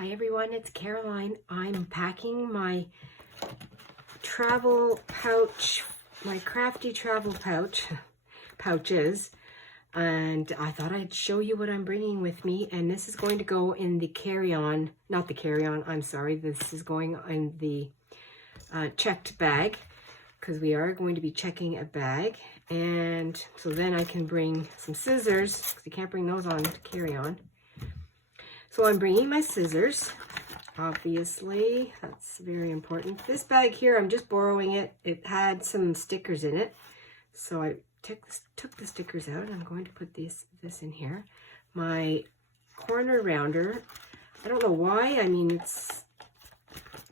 Hi everyone, it's Caroline. I'm packing my travel pouch, my crafty travel pouches, and I thought I'd show you what I'm bringing with me. And this is going to go in the carry-on, not the carry-on, I'm sorry, this is going in the checked bag, because we are going to be checking a bag. And so then I can bring some scissors, because you can't bring those on to carry-on. So I'm bringing my scissors, obviously, that's very important. This bag here, I'm just borrowing it. It had some stickers in it. So I took the stickers out. I'm going to put this in here. My corner rounder, I don't know why,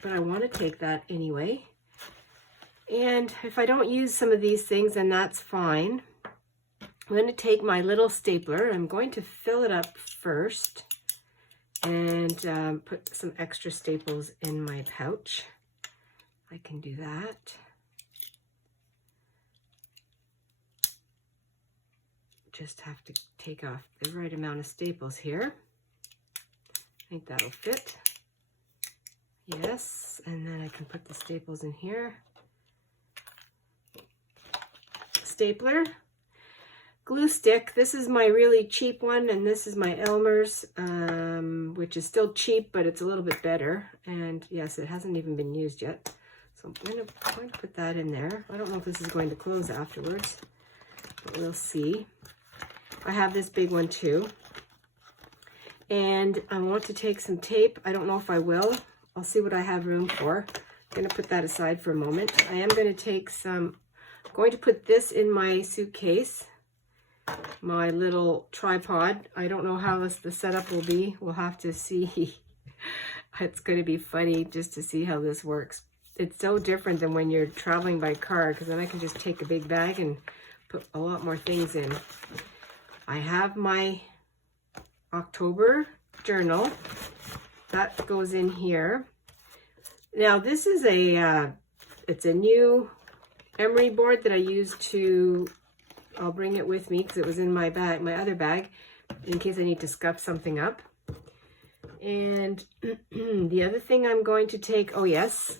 but I want to take that anyway. And if I don't use some of these things, then that's fine. I'm going to take my little stapler. I'm going to fill it up first and put some extra staples in my pouch. I can do that. Just have to take off the right amount of staples here. I think that'll fit. Yes, and then I can put the staples in here. Stapler. Glue stick, this is my really cheap one, and this is my Elmer's, which is still cheap, but it's a little bit better. And yes, it hasn't even been used yet. So I'm going to put that in there. I don't know if this is going to close afterwards, but we'll see. I have this big one too. And I want to take some tape. I don't know if I will. I'll see what I have room for. I'm going to put that aside for a moment. I am going to take some, I'm going to put this in my suitcase. My little tripod. I don't know how the setup will be. We'll have to see. It's going to be funny just to see how this works. It's so different than when you're traveling by car, because then I can just take a big bag and put a lot more things in. I have my October journal. That goes in here. Now this is it's a new emery board that I used to, I'll bring it with me because it was in my bag, my other bag, in case I need to scuff something up. And the other thing I'm going to take, oh yes,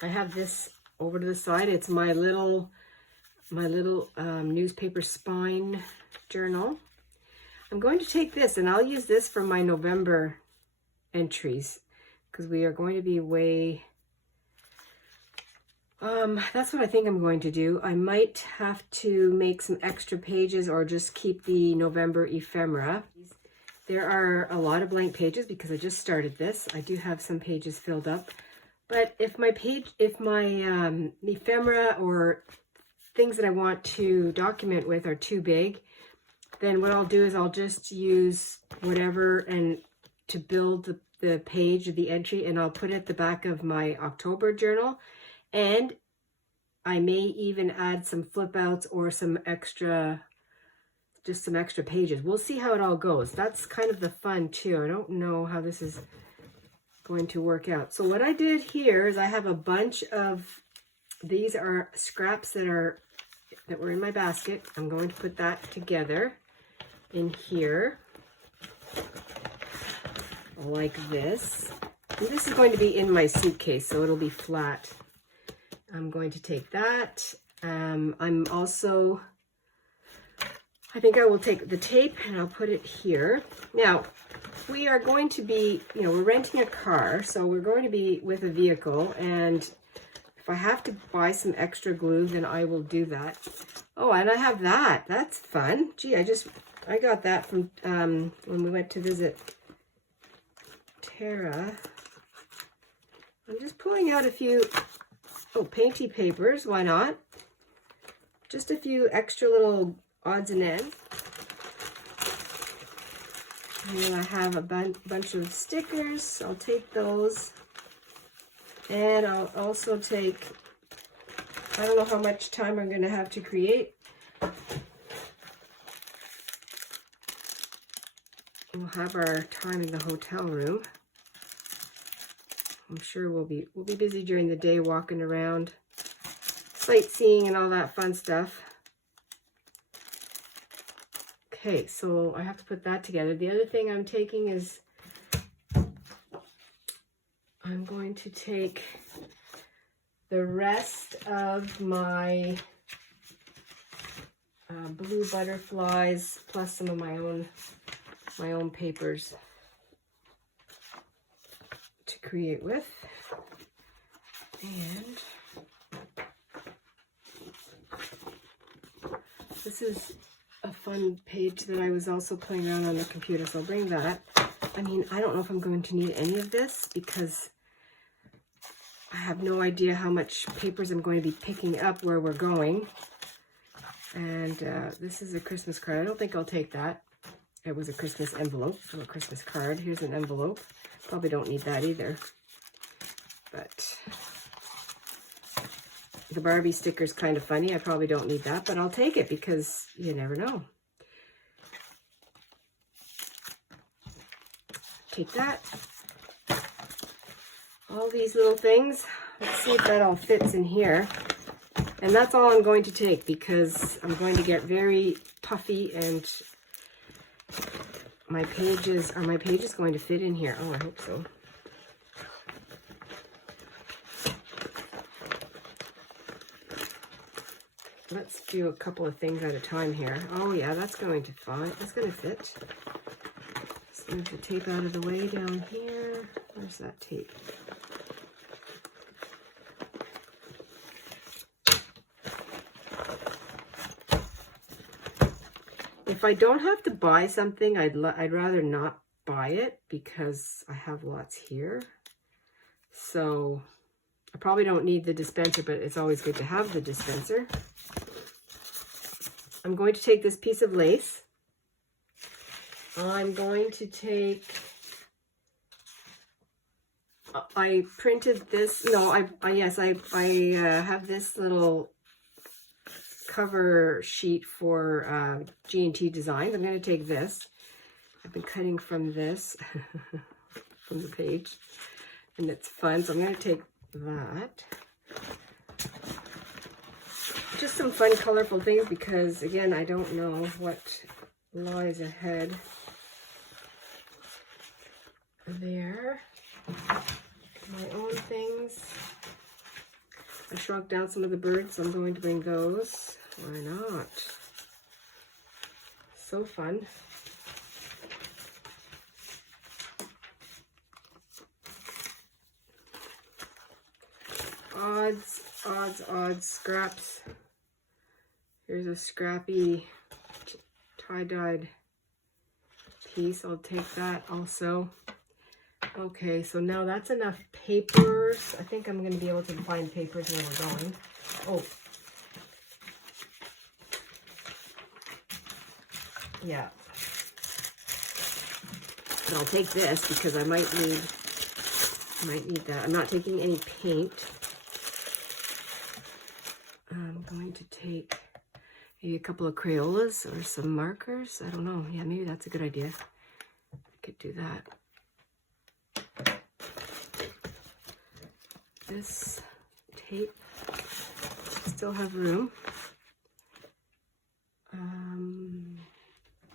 I have this over to the side. It's my little newspaper spine journal. I'm going to take this, and I'll use this for my November entries, because we are going to be way... that's what I think I'm going to do. I might have to make some extra pages or just keep the November ephemera. There are a lot of blank pages because I just started this. I do have some pages filled up. But if my ephemera or things that I want to document with are too big, then what I'll do is I'll just use whatever and to build the page of the entry, and I'll put it at the back of my October journal. And I may even add some flip outs or some extra pages. We'll see how it all goes. That's kind of the fun too. I don't know how this is going to work out. So what I did here is I have a bunch of, these are scraps that were in my basket. I'm going to put that together in here like this. And this is going to be in my suitcase, so it'll be flat. I'm going to take that. I'm also, I think I will take the tape and I'll put it here. Now, we are going to be, we're renting a car, so we're going to be with a vehicle, and if I have to buy some extra glue, then I will do that. Oh, and I have that. That's fun. Gee, I got that from when we went to visit Tara. I'm just pulling out a few... Oh, painty papers, why not? Just a few extra little odds and ends. And then I have a bunch of stickers. I'll take those. And I'll also take, I don't know how much time I'm going to have to create. We'll have our time in the hotel room. I'm sure we'll be busy during the day walking around, sightseeing and all that fun stuff. Okay, so I have to put that together. The other thing I'm taking is I'm going to take the rest of my blue butterflies plus some of my own papers to create with. And this is a fun page that I was also playing around on the computer, so I'll bring that. I mean, I don't know if I'm going to need any of this because I have no idea how much papers I'm going to be picking up where we're going. And this is a Christmas card. I don't think I'll take that. It was a Christmas envelope, so a Christmas card. Here's an envelope. Probably don't need that either. But the Barbie sticker's kind of funny. I probably don't need that, but I'll take it because you never know. Take that. All these little things. Let's see if that all fits in here. And that's all I'm going to take because I'm going to get very puffy and my pages going to fit in here? Oh, I hope so. Let's do a couple of things at a time here. Oh yeah, that's going to fit. That's going to fit. Let's move the tape out of the way down here. Where's that tape? If I don't have to buy something, I'd rather not buy it because I have lots here. So I probably don't need the dispenser, but it's always good to have the dispenser. I'm going to take this piece of lace. I'm going to take, I printed this, no, I have this little cover sheet for G&T Designs. I'm going to take this. I've been cutting from this, from the page, and it's fun, so I'm going to take that. Just some fun, colorful things because, again, I don't know what lies ahead there. My own things. I shrunk down some of the birds, so I'm going to bring those. Why not? So fun. Odds, scraps. Here's a scrappy tie-dyed piece. I'll take that also. Okay, so now that's enough papers. I think I'm going to be able to find papers where we're going. Oh. Yeah. But I'll take this because I might need that. I'm not taking any paint. I'm going to take maybe a couple of Crayolas or some markers. I don't know. Yeah, maybe that's a good idea. I could do that. This tape, still have room.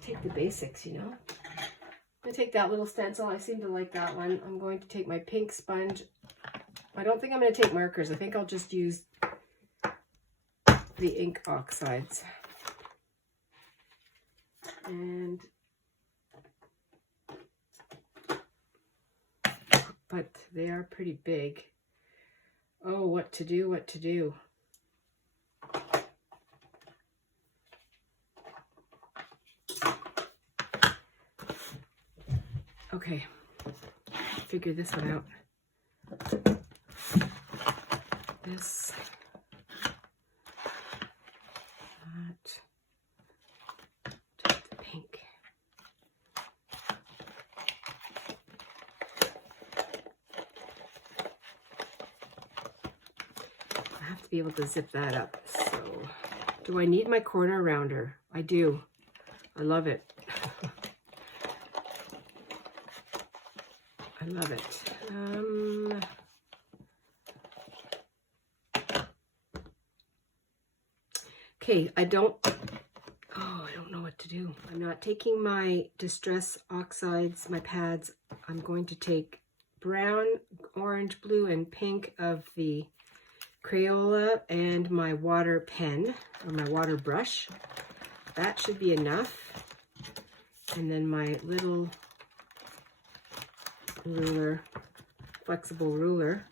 Take the basics, you know. I'm going to take that little stencil. I seem to like that one. I'm going to take my pink sponge. I don't think I'm going to take markers. I think I'll just use the ink oxides. And but they are pretty big. Oh, what to do, what to do. Okay, figure this one out. This, that, take the pink. I have to be able to zip that up. So, do I need my corner rounder? I do. I love it. I love it. Okay, I don't know what to do. I'm not taking my Distress Oxides, my pads. I'm going to take brown, orange, blue, and pink of the Crayola and my water pen, or my water brush. That should be enough. And then my little ruler, flexible ruler.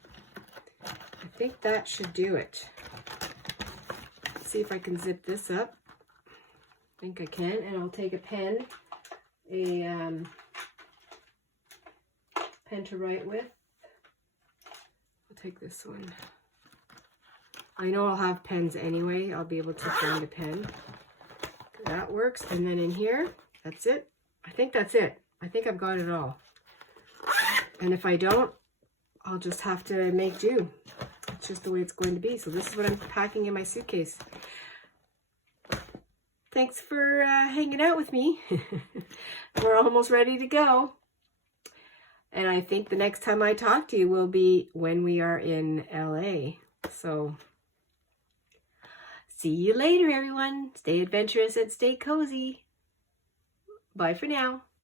I think that should do it. Let's see if I can zip this up. I think I can, and I'll take a pen, pen to write with. I'll take this one. I know I'll have pens anyway. I'll be able to find a pen. That works. And then in here, that's it. I think that's it. I think I've got it all. And if I don't, I'll just have to make do. It's just the way it's going to be. So this is what I'm packing in my suitcase. Thanks for hanging out with me. We're almost ready to go. And I think the next time I talk to you will be when we are in LA. So see you later, everyone. Stay adventurous and stay cozy. Bye for now.